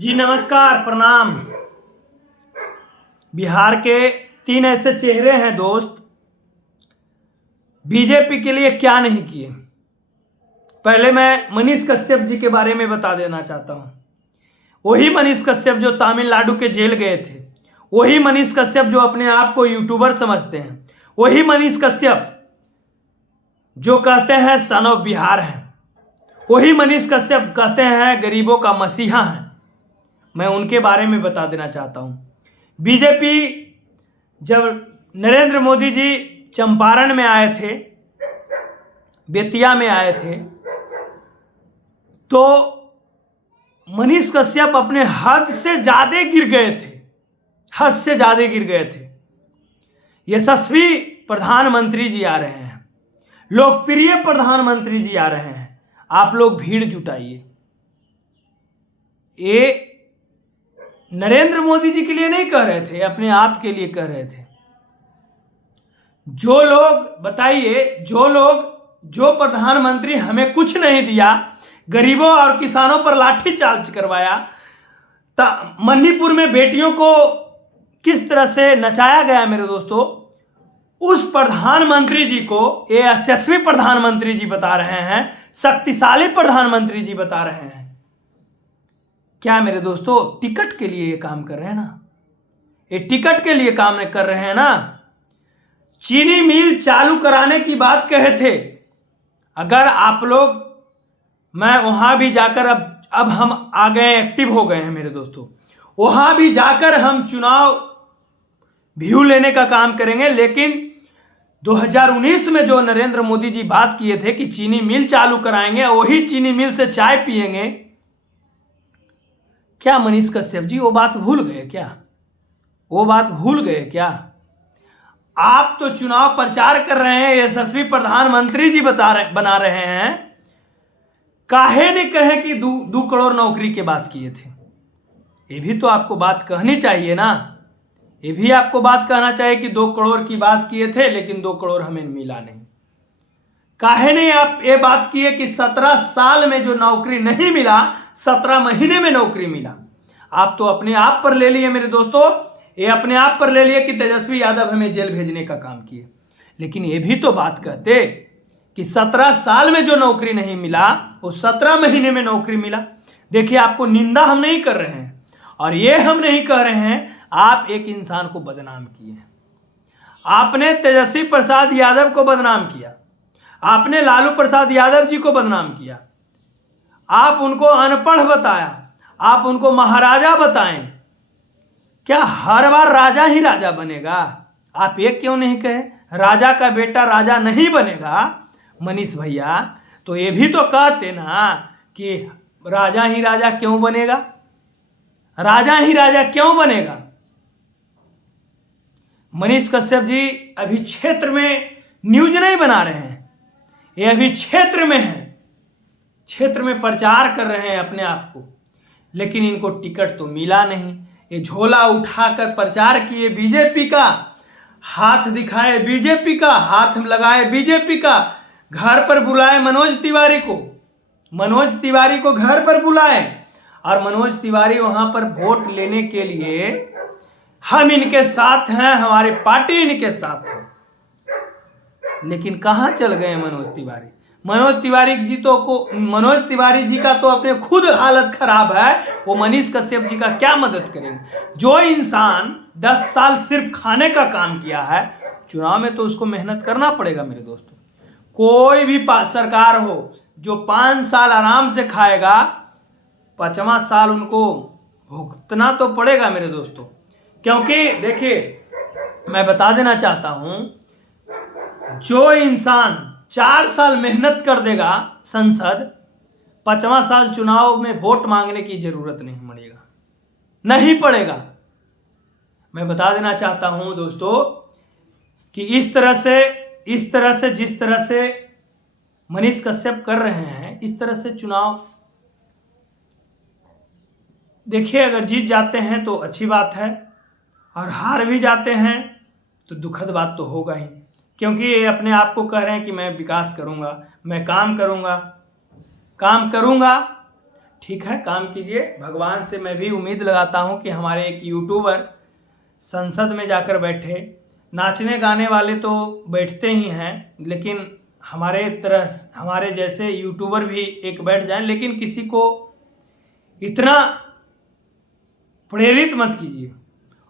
जी नमस्कार, प्रणाम। बिहार के 3 ऐसे चेहरे हैं दोस्त, बीजेपी के लिए क्या नहीं किए। पहले मैं मनीष कश्यप जी के बारे में बता देना चाहता हूं। वही मनीष कश्यप जो तमिलनाडु के जेल गए थे, वही मनीष कश्यप जो अपने आप को यूट्यूबर समझते हैं, वही मनीष कश्यप जो कहते हैं सन ऑफ बिहार हैं, वही मनीष कश्यप कहते हैं गरीबों का मसीहा है। मैं उनके बारे में बता देना चाहता हूं। बीजेपी जब नरेंद्र मोदी जी चंपारण में आए थे, बेतिया में आए थे, तो मनीष कश्यप अपने हद से ज्यादा गिर गए थे, हद से ज्यादा गिर गए थे। यशस्वी प्रधानमंत्री जी आ रहे हैं, लोकप्रिय प्रधानमंत्री जी आ रहे हैं, आप लोग भीड़ जुटाइए। ये नरेंद्र मोदी जी के लिए नहीं कह रहे थे, अपने आप के लिए कह रहे थे। जो लोग बताइए, जो प्रधानमंत्री हमें कुछ नहीं दिया, गरीबों और किसानों पर लाठीचार्ज करवाया, मणिपुर में बेटियों को किस तरह से नचाया गया मेरे दोस्तों, उस प्रधानमंत्री जी को ये यशस्वी प्रधानमंत्री जी बता रहे हैं, शक्तिशाली प्रधानमंत्री जी बता रहे हैं। क्या मेरे दोस्तों टिकट के लिए ये काम कर रहे हैं ना, ये टिकट के लिए काम कर रहे हैं ना। चीनी मिल चालू कराने की बात कहे थे, अगर आप लोग, मैं वहां भी जाकर अब हम आ गए, एक्टिव हो गए हैं मेरे दोस्तों, वहां भी जाकर हम चुनाव व्यू लेने का काम करेंगे। लेकिन 2019 में जो नरेंद्र मोदी जी बात किए थे कि चीनी मिल चालू कराएंगे, वही चीनी मिल से चाय पिएंगे, क्या मनीष कश्यप जी वो बात भूल गए क्या? वो बात भूल गए क्या? आप तो चुनाव प्रचार कर रहे हैं, यशस्वी प्रधानमंत्री जी बना रहे हैं, काहे ने कहे कि 2 करोड़ नौकरी की बात किए थे। ये भी तो आपको बात कहनी चाहिए ना, ये भी आपको बात कहना चाहिए कि 2 करोड़ की बात किए थे, लेकिन 2 करोड़ हमें मिला नहीं। काहे ने आप ये बात किए कि 17 साल में जो नौकरी नहीं मिला, 17 महीने में नौकरी मिला। आप तो अपने आप पर ले लिए मेरे दोस्तों, ये अपने आप पर ले लिए कि तेजस्वी यादव हमें जेल भेजने का काम किए। लेकिन ये भी तो बात कहते कि 17 साल में जो नौकरी नहीं मिला, वो 17 महीने में नौकरी मिला। देखिए, आपको निंदा हम नहीं कर रहे हैं, और ये हम नहीं कह रहे हैं, आप एक इंसान को बदनाम किए। आपने तेजस्वी प्रसाद यादव को बदनाम किया, आपने लालू प्रसाद यादव जी को बदनाम किया, आप उनको अनपढ़ बताया, आप उनको महाराजा बताएं। क्या हर बार राजा ही राजा बनेगा? आप ये क्यों नहीं कहे राजा का बेटा राजा नहीं बनेगा? मनीष भैया तो ये भी तो कहते ना कि राजा ही राजा क्यों बनेगा, राजा ही राजा क्यों बनेगा। मनीष कश्यप जी अभी क्षेत्र में न्यूज नहीं बना रहे हैं, ये अभी क्षेत्र में है, क्षेत्र में प्रचार कर रहे हैं अपने आप को, लेकिन इनको टिकट तो मिला नहीं। ये झोला उठाकर प्रचार किए बीजेपी का, हाथ दिखाए बीजेपी का, हाथ लगाए बीजेपी का, घर पर बुलाए मनोज तिवारी को घर पर बुलाए, और मनोज तिवारी वहां पर वोट लेने के लिए हम इनके साथ हैं, हमारी पार्टी इनके साथ है। लेकिन कहां चल गए मनोज तिवारी? मनोज तिवारी जी का तो अपने खुद हालत खराब है, वो मनीष कश्यप जी का क्या मदद करेंगे? जो इंसान 10 साल सिर्फ खाने का काम किया है, चुनाव में तो उसको मेहनत करना पड़ेगा मेरे दोस्तों। कोई भी सरकार हो, जो 5 साल आराम से खाएगा, 5वां साल उनको भुगतना तो पड़ेगा मेरे दोस्तों। क्योंकि देखिए, मैं बता देना चाहता हूं, जो इंसान 4 साल मेहनत कर देगा संसद, 5वां साल चुनाव में वोट मांगने की जरूरत नहीं पड़ेगा। मैं बता देना चाहता हूं दोस्तों कि इस तरह से जिस तरह से मनीष कश्यप कर रहे हैं, इस तरह से चुनाव, देखिए अगर जीत जाते हैं तो अच्छी बात है, और हार भी जाते हैं तो दुखद बात तो होगा ही। क्योंकि ये अपने आप को कह रहे हैं कि मैं विकास करूंगा, मैं काम करूंगा, ठीक है, काम कीजिए। भगवान से मैं भी उम्मीद लगाता हूँ कि हमारे एक यूट्यूबर संसद में जाकर बैठे। नाचने गाने वाले तो बैठते ही हैं, लेकिन हमारे जैसे यूट्यूबर भी एक बैठ जाएं। लेकिन किसी को इतना प्रेरित मत कीजिए,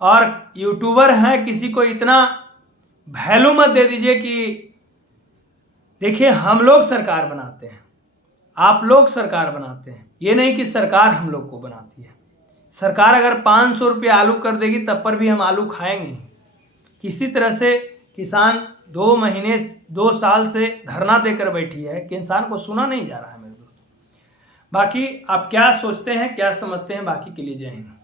और यूट्यूबर हैं किसी को इतना वैल्यू मत दे दीजिए कि देखिए हम लोग सरकार बनाते हैं, आप लोग सरकार बनाते हैं, ये नहीं कि सरकार हम लोग को बनाती है। सरकार अगर 500 रुपये आलू कर देगी तब पर भी हम आलू खाएंगे ही। किसी तरह से किसान 2 महीने 2 साल से धरना देकर बैठी है कि इंसान को सुना नहीं जा रहा है मेरे दोस्तों। बाकी आप क्या सोचते हैं, क्या समझते हैं, बाकी के लिए जय हिंद।